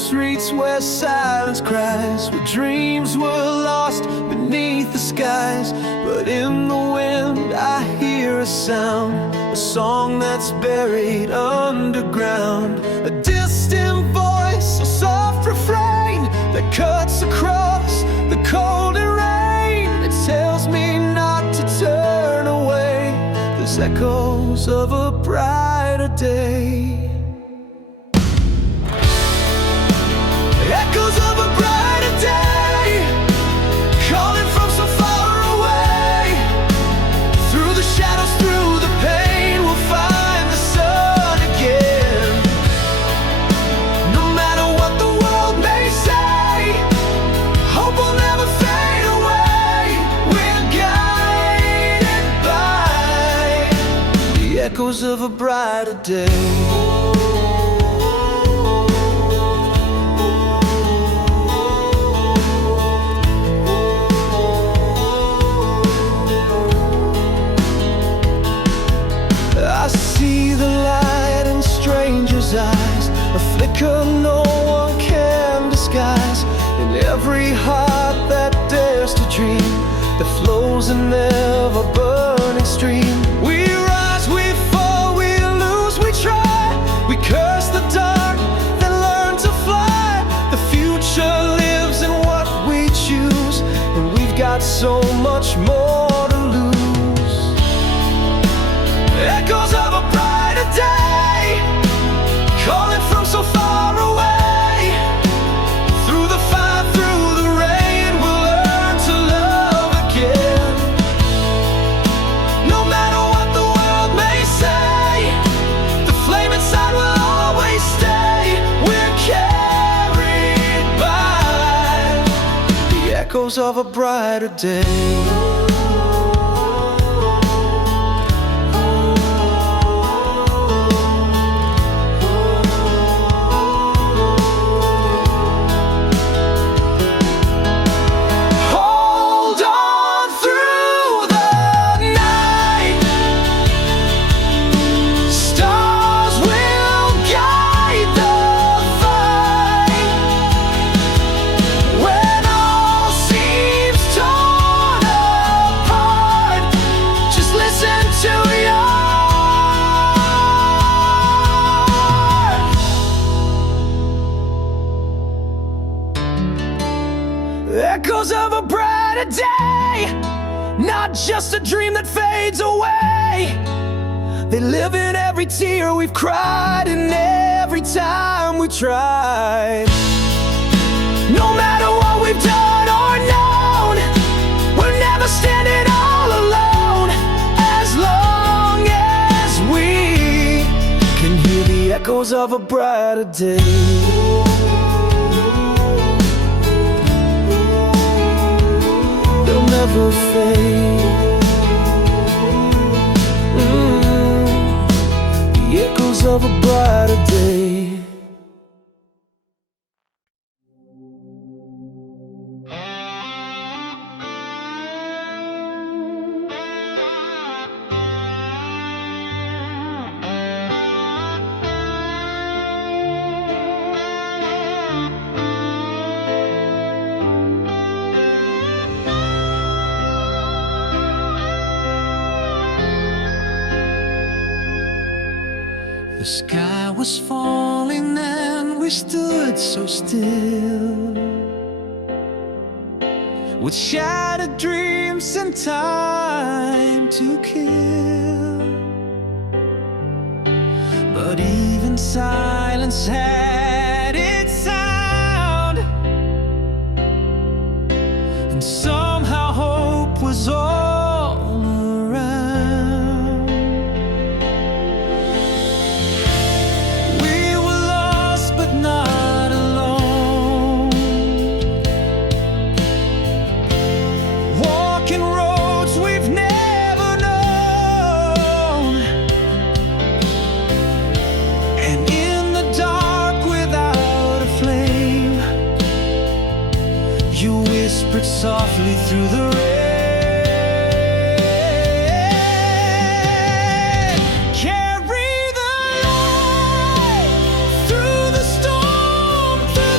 streets where silence cries, where dreams were lost beneath the skies. But in the wind I hear a sound, a song that's buried underground. A distant voice, a soft refrain that cuts across the cold and rain. It tells me not to turn away. There's echoes of a brighter day. Echoes of a brighter day, calling from so far away. Through the shadows, through the pain, we'll find the sun again. No matter what the world may say, hope will never fade away. We're guided by the echoes of a brighter day. Eyes, a flicker no one can disguise. In every heart that dares to dream, that flows an ever-burning stream. We rise, we fall, we lose, we try. We curse the dark, then learn to fly. The future lives in what we choose, and we've got so much more to lose. Echoes of a brighter day, calling from so far away. Through the fire, through the rain, we'll learn to love again. No matter what the world may say, the flame inside will always stay. We're carried by the echoes of a brighter day. Echoes of a brighter day, not just a dream that fades away. They live in every tear we've cried, and every time we tried. No matter what we've done or known, we're never standing all alone. As long as we can hear the echoes of a brighter day. Never fade. The echoes of a brighter day. The sky was falling and we stood so still, with shattered dreams and time to kill. But even silence had its sound, and somehow hope was all around. We were lost but not alone, walking roads we've never known, and in the dark without a flame, you whispered softly through the rain. Carry the light through the storm, through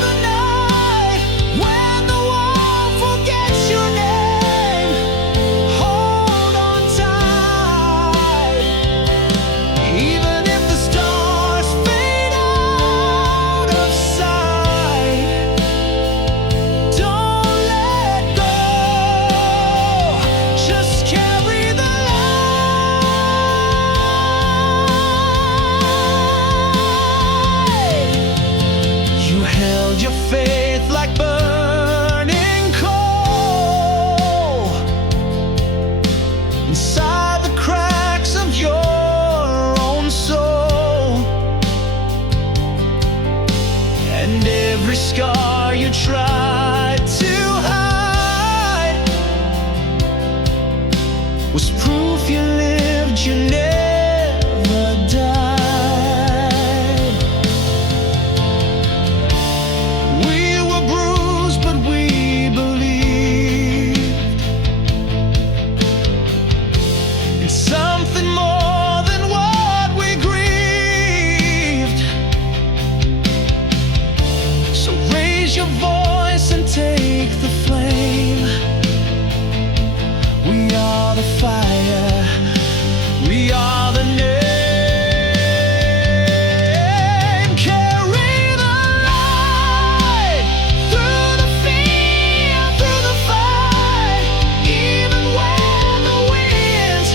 scar you tried to hide was proof you lived, you never died. We were bruised, but we believed in something more than what we grieved. So raise your voice and take the flame. We are the fire, we are the name. Carry the light through the fear, through the fight, even when the winds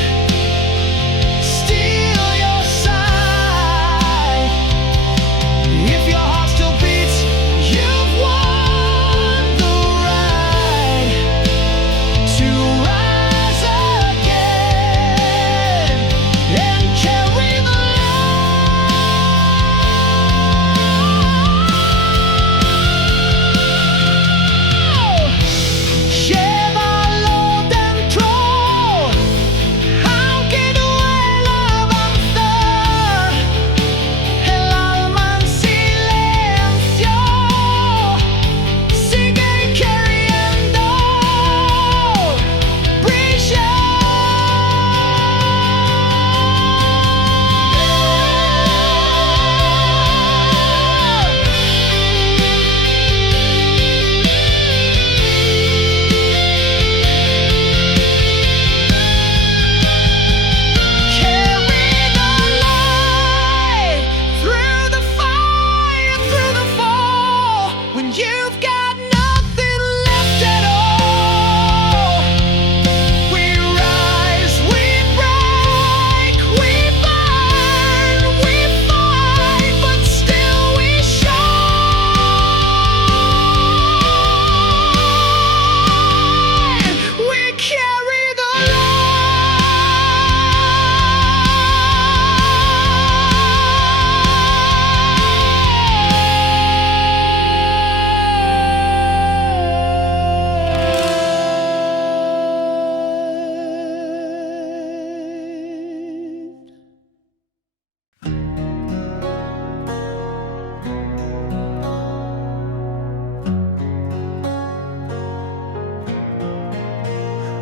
steal your sight. If your heart still beats, you've won the right to rise again and carry the light. Lleva dentro, aunque duela avanzar, el alma en silencio sigue queriendo Carry the light through the fire, through the fall, when you've got nothing left at all. We rise, we break, we burn, we fight, but still we shine. We carry the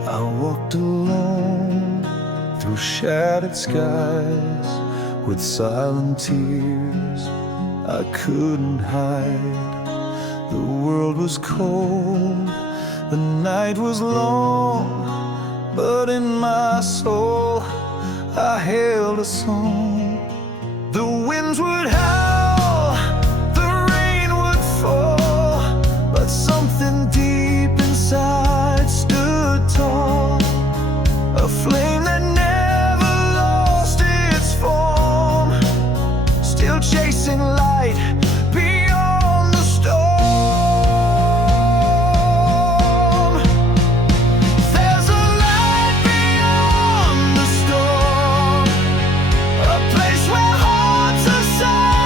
I walked alone through shattered skies with silent tears I couldn't hide. The world was cold, the night was long, but in my soul I held a song. The winds would howl, the rain would fall, but something deep inside stood tall, a flame that never lost its form, still chasing light beyond the storm. There's a light beyond the storm, a place where hearts are silent.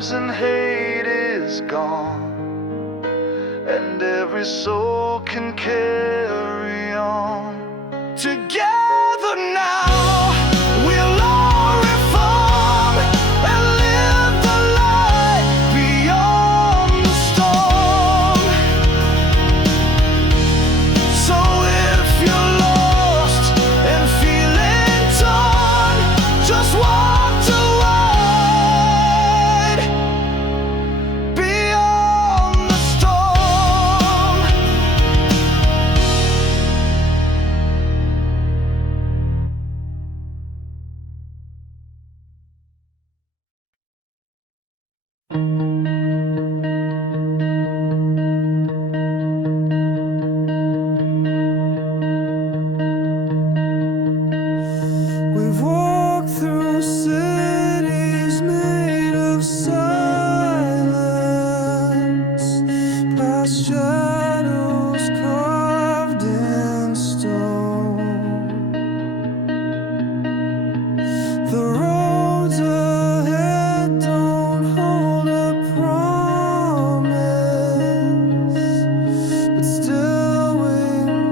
lives and hate is gone, and every soul can carry on. Together now, we'll all reform and live the light beyond the storm. So if you're lost and feeling torn, just walk toward beyond the storm. We've walked through cities made of silence, past shadows carved in stone. The roads ahead don't hold a promise, but still we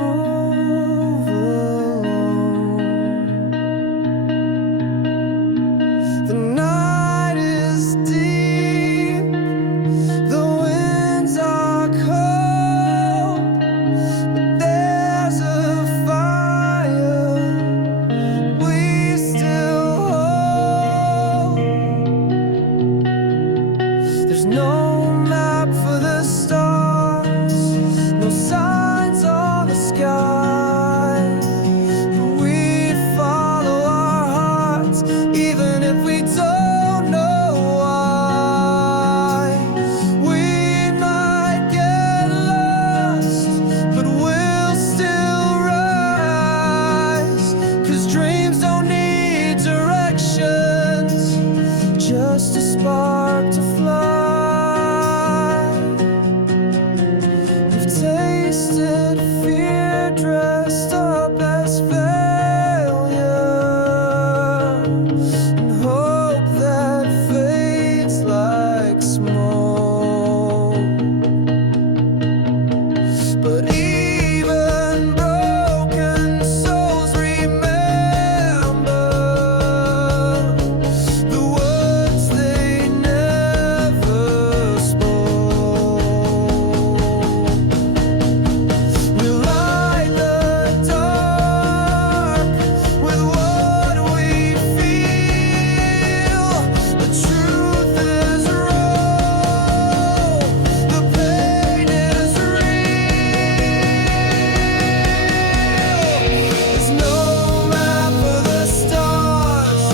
move alone. The night is deep, the winds are cold, but there's a fire we still hold. There's no map for the stars, no signs on the sky, but we follow our hearts, even if we don't know why. We might get lost, but we'll still rise, 'cause dreams don't need directions, just a spark to fly. We've tasted fear dressed up as failure, and hope that fades like smoke. But even broken souls remember the words they never spoke. We light the dark with what we feel. The truth is raw, the pain is real. There's no map for the stars,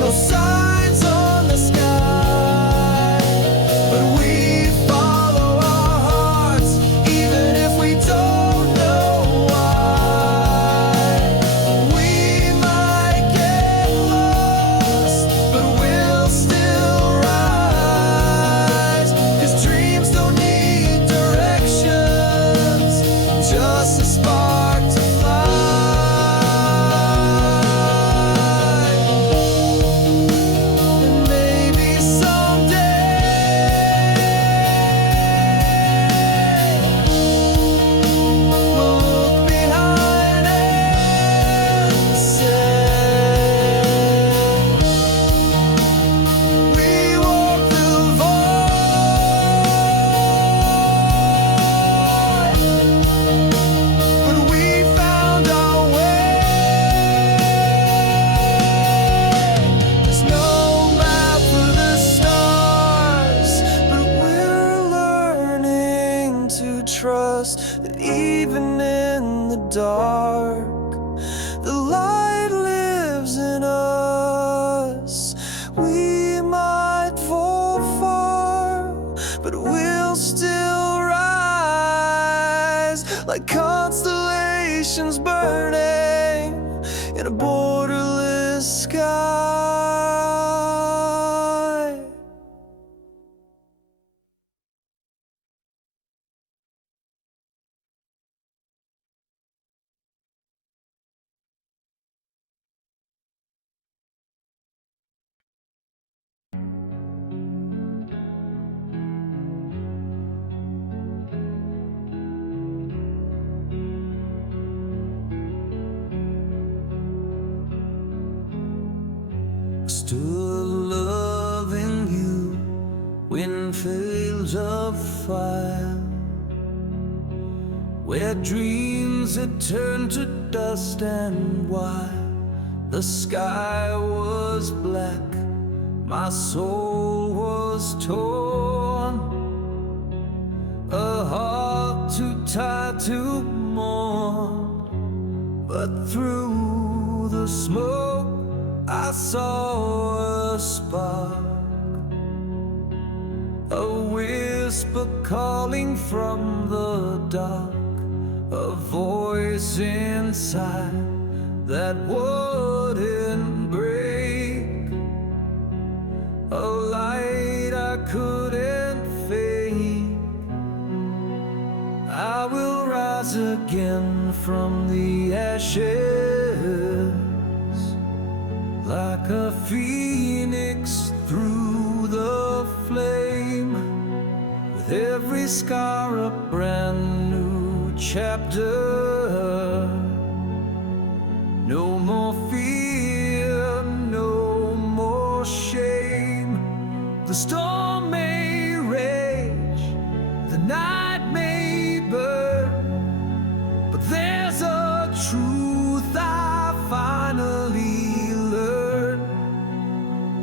no signs on the sky, but we follow our hearts, even if we don't know why. We might get lost, but we'll still rise, 'cause dreams don't need directions, just a spark to fly. And maybe someday we'll look behind and say, we walked the void, but we found our way. There's no map for the stars, but we're learning to trust that even in the dark, the light lives in us. We might fall far, but we'll still rise, like constellations burning in a borderless sky. in fields of fire, where dreams had turned to dust and wire. The sky was black, my soul was torn, a heart too tired to mourn. But through the smoke I saw a spark, a whisper calling from the dark, a voice inside that wouldn't break, a light I couldn't fake. I will rise again from the ashes, like a phoenix through the flame, with every scar a brand new chapter. No more fear, no more shame. The storm may rage, the night may burn, but there's a truth I finally learned.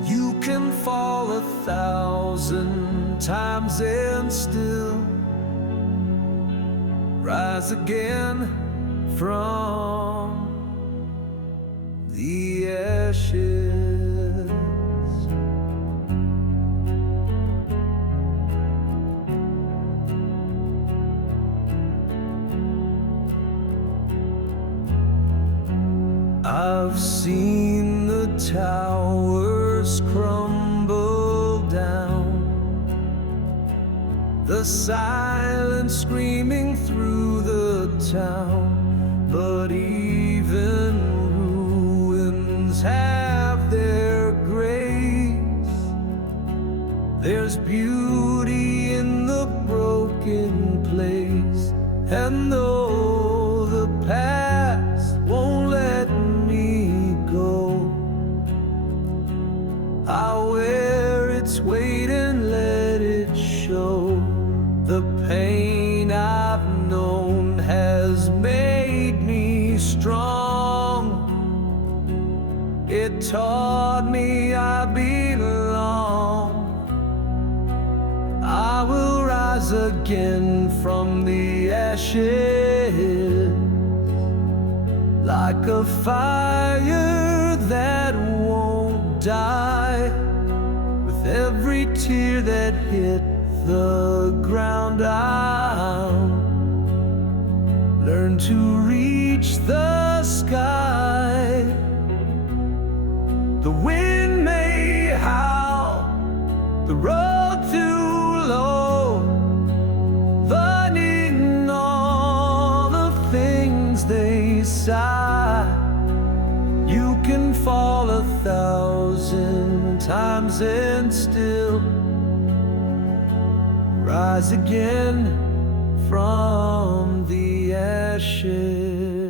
You can fall 1,000 times and still rise again from the ashes. I've seen the towers crumble down, the silence screaming through the town, but even have their grace. There's beauty in the broken place, and though the past won't let me go, I'll wear its weight and let it show. The pain I've known has made me strong. It taught me I belong. I will rise again from the ashes, like a fire that won't die. With every tear that hit the ground, I'll learn to reach the sky. The wind may howl, the road too low, learning all the things they sigh. You can fall 1,000 times and still rise again from the ashes.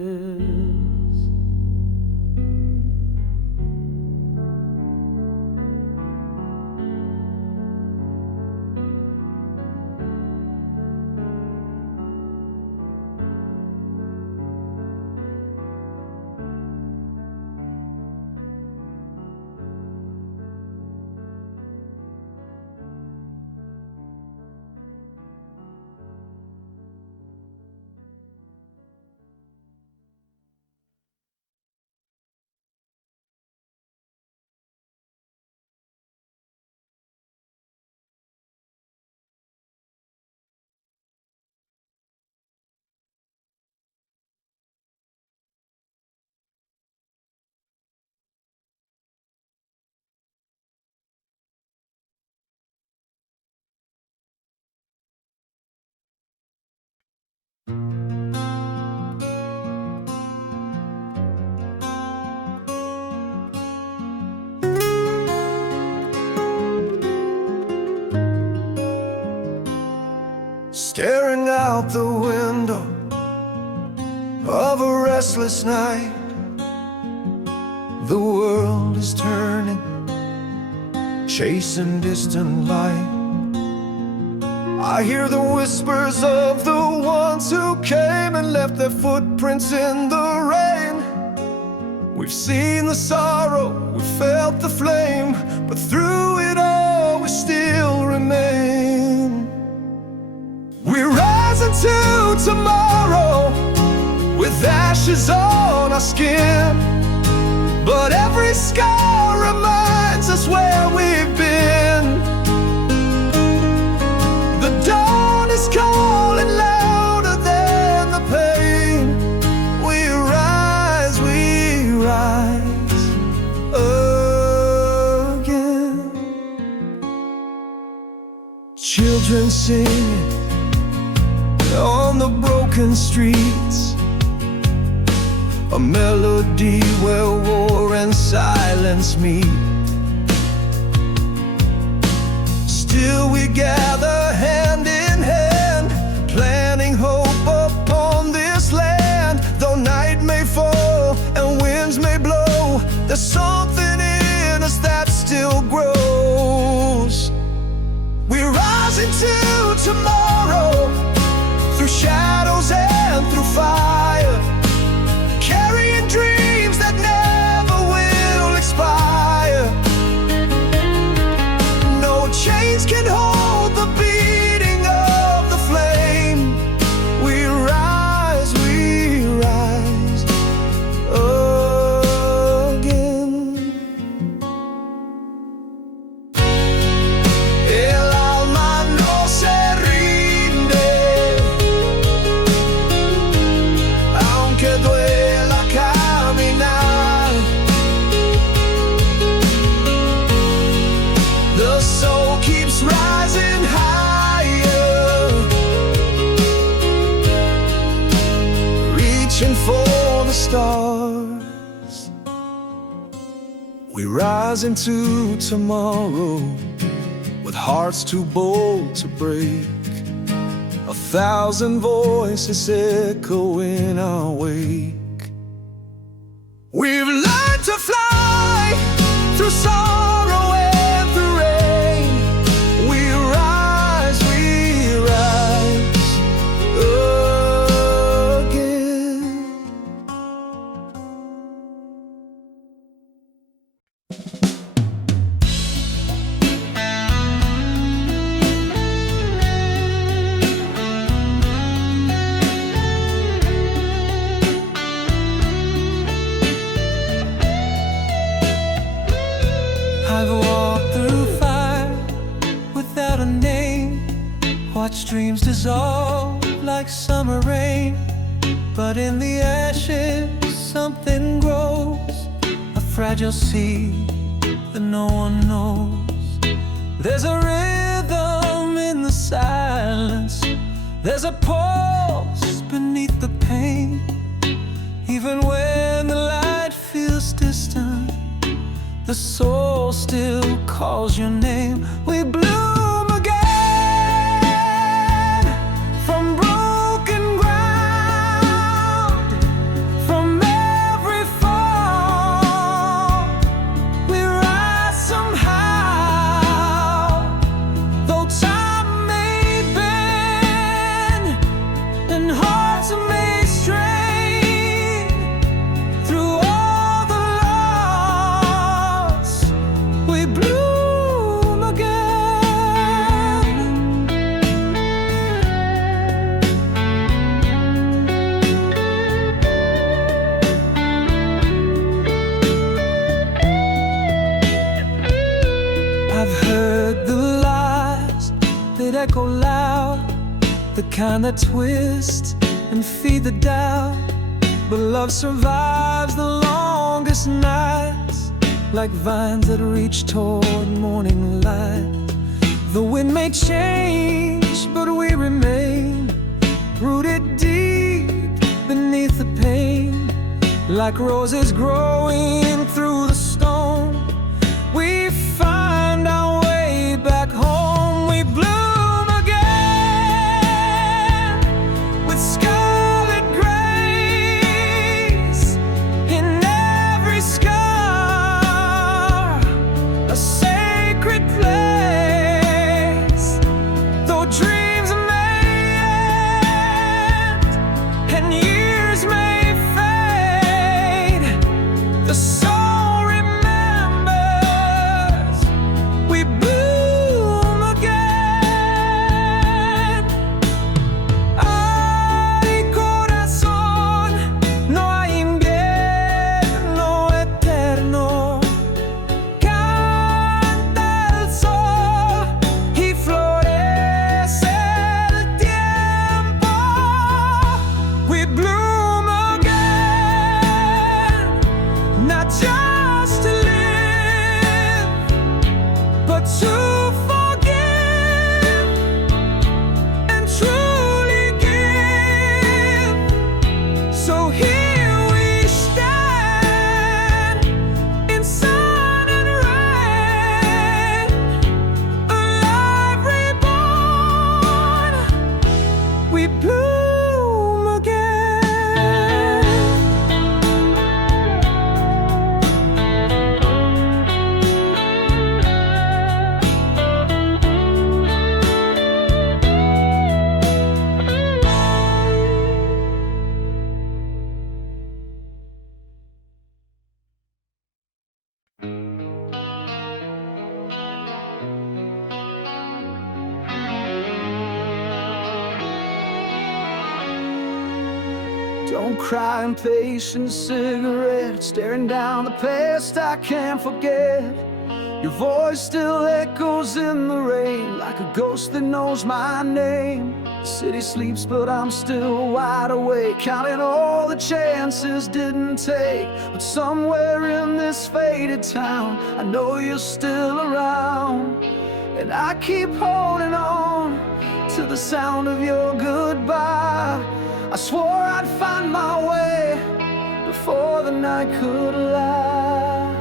Staring out the window of a restless night, the world is turning, chasing distant light. I hear the whispers of the ones who came and left their footprints in the rain. We've seen the sorrow, we've felt the flame, but through it all we still remain. We rise into tomorrow with ashes on our skin, but every scar reminds us where we've been. The dawn is calling louder than the pain. We rise again. Children singing on the broken streets, a melody where war and silence meet. Still we gather hand in hand, planting hope upon this land. Though night may fall and winds may blow, there's something in us that still grows. We rise into tomorrow, through shadows and through fire, carrying dreams that never will expire. No chains can hold the beating of the flame. We rise again. El alma no se rinde, aunque duela caminar. The soul keeps rising higher, reaching for the stars. We rise into tomorrow with hearts too bold to break. 1,000 voices echo in our wake. We've learned to fly through sorrow and through rain. We rise again. I've walked through fire without a name, watched dreams dissolve like summer rain. But in the ashes something grows, a fragile seed that no one knows. There's a rhythm in the silence, there's a pulse beneath the pain. Even when the light feels distant, the soul still calls your name. We bloom again from broken ground, from every fall. We rise somehow, though time may bend and hearts may strain. Through all the loss, we bloom again. I've heard the lies that echo loud, the kind that twist and feed the doubt. But love survives the longest nights, like vines that reach toward morning light. The wind may change, but we remain rooted deep beneath the pain. Like roses growing through the stone, we find our way back home. We bloom again with scarlet grace in every scar, a sacred place. Though dreams Don't cry, impatient cigarette, staring down the past I can't forget. Your voice still echoes in the rain, like a ghost that knows my name. The city sleeps but I'm still wide awake, counting all the chances didn't take. But somewhere in this faded town, I know you're still around. And I keep holding on to the sound of your goodbye. I swore I'd find my way before the night could lie.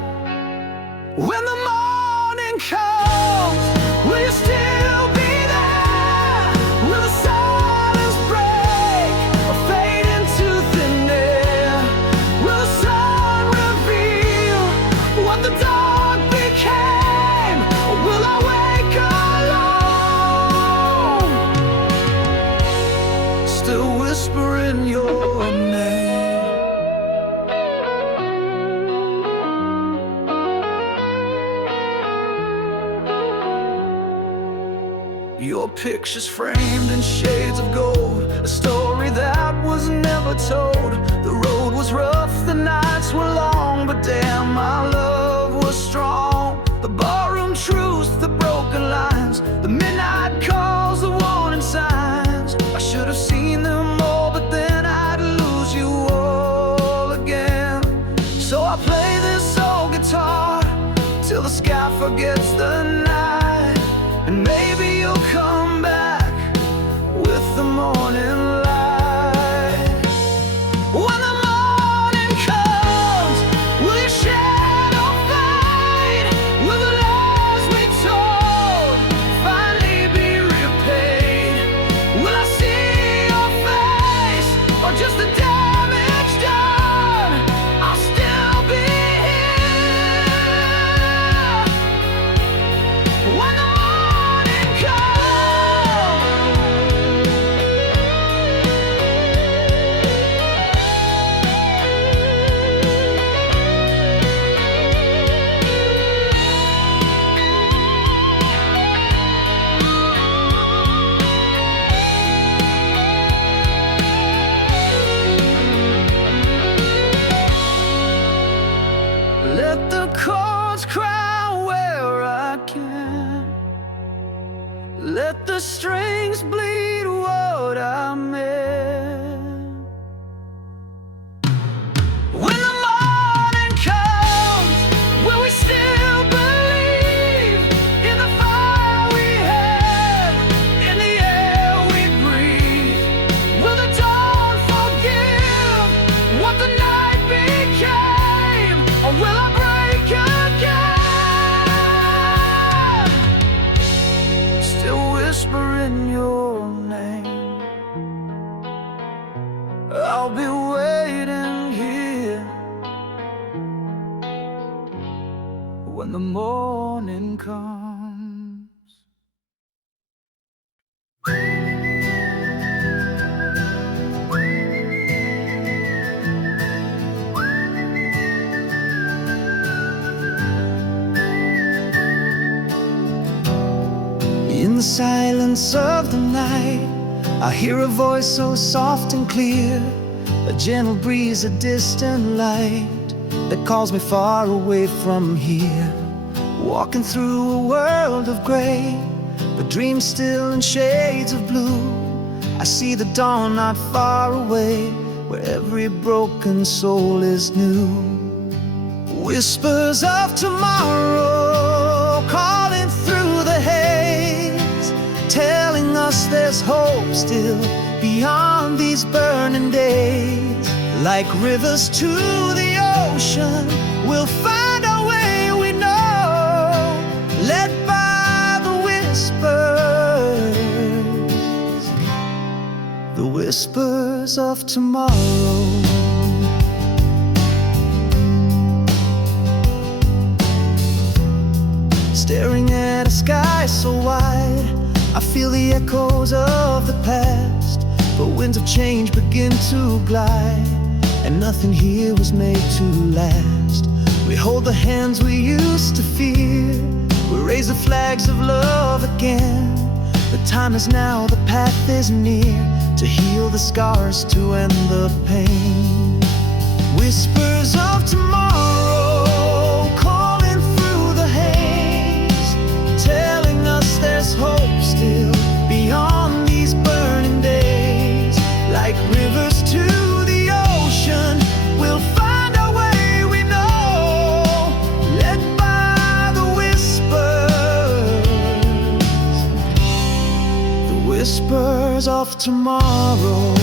When the morning comes, will you still be there? Will the silence break or fade into thin air? Will the sun reveal what the dark became? Or will I wake alone, still whispering your name? Your picture's framed in shades of gold, a story that was never told. The road was rough, the nights were long, but damn, my love was strong. The barroom truths, the broken lines, the midnight calls, the warning signs. I should have seen them all, but then I'd lose you all again. So I play this old guitar till the sky forgets the night, and maybe you'll come back with the morning light. When the morning comes, will your shadow fade? Will the lies we told finally be repaid? Will I see your face, or just the damage done? I'll still be here when the morning let the chords cry where I can. Let the strings bleed what I meant. When the morning comes, will we still believe in the fire we had, in the air we breathe? Will the dawn forgive what the night became, or will I break again, still whispering your name? I'll be waiting here when the morning comes. In the silence of the night, I hear a voice so soft and clear, a gentle breeze, a distant light that calls me far away from here. Walking through a world of gray, but dreams still in shades of blue. I see the dawn not far away, where every broken soul is new. Whispers of tomorrow calling through the haze, telling us there's hope still beyond these burning days. Like rivers to the ocean, we'll find our way, we know, led by the whispers of tomorrow. Staring at a sky so wide, I feel the echoes of the past, but winds of change begin to glide, and nothing here was made to last. We hold the hands we used to fear, we raise the flags of love again. The time is now, the path is near, to heal the scars, to end the pain. Whispers of tomorrow calling through the haze, telling us there's hope still beyond these burning days. Like rivers to the ocean, we'll find our way, we know, led by the whispers of tomorrow.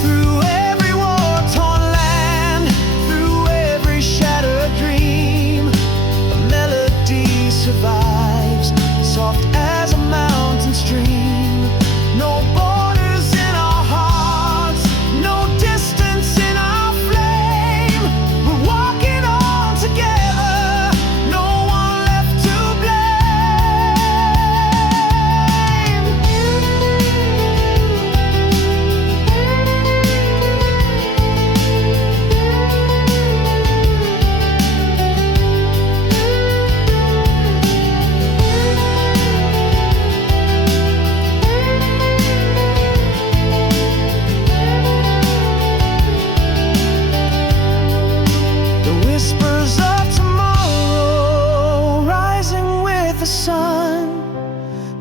Through every war-torn land, through every shattered dream, a melody survives, soft as a mountain stream. No borders in our hearts, no distance in our flame. We're walking on together, no one left to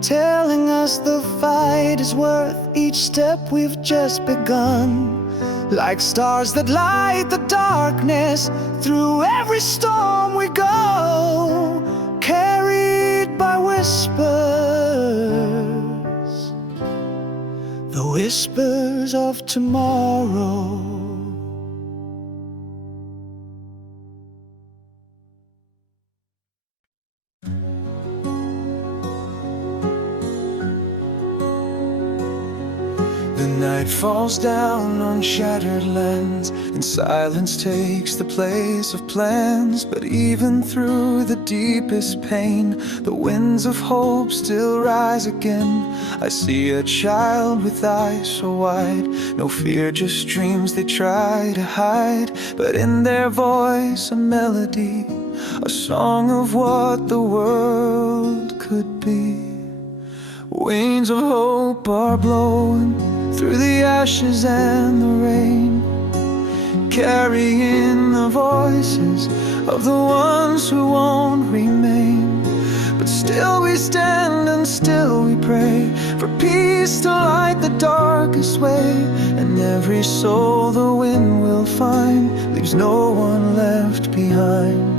telling us the fight is worth each step we've just begun. Like stars that light the darkness, through every storm we go, carried by whispers, the whispers of tomorrow. The night falls down on shattered lands, and silence takes the place of plans. But even through the deepest pain, the winds of hope still rise again. I see a child with eyes so wide, no fear, just dreams they try to hide. But in their voice a melody, a song of what the world could be. Winds of hope are blowing through the ashes and the rain, carrying the voices of the ones who won't remain. But still we stand and still we pray for peace to light the darkest way. And every soul the wind will find leaves no one left behind.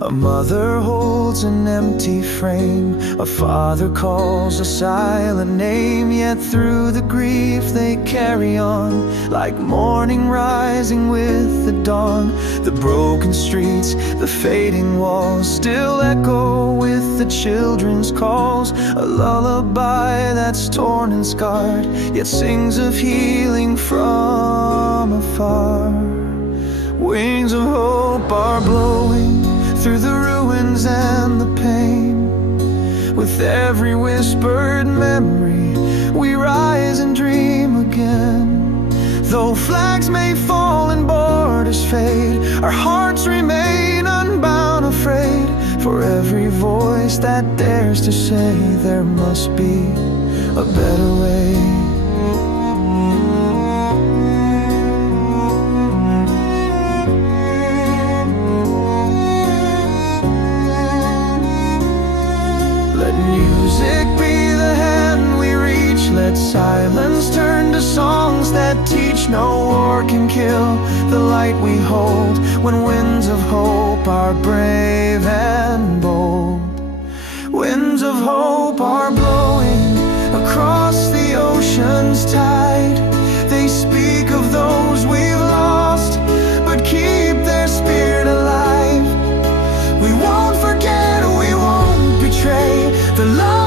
A mother holds an empty frame, a father calls a silent name. Yet through the grief they carry on, like morning rising with the dawn. The broken streets, the fading walls still echo with the children's calls. A lullaby that's torn and scarred, yet sings of healing from afar. Wings of hope are blowing through the ruins and the pain. With every whispered memory, we rise and dream again. Though flags may fall and borders fade, our hearts remain unbound, afraid. For every voice that dares to say there must be a better way. Music be the hand we reach, let silence turn to songs that teach. No war can kill the light we hold, when winds of hope are brave and bold. Winds of hope are blowing across the ocean's tide. They speak of those we've lost, but keep their spirit alive. We won't forget, we won't betray the love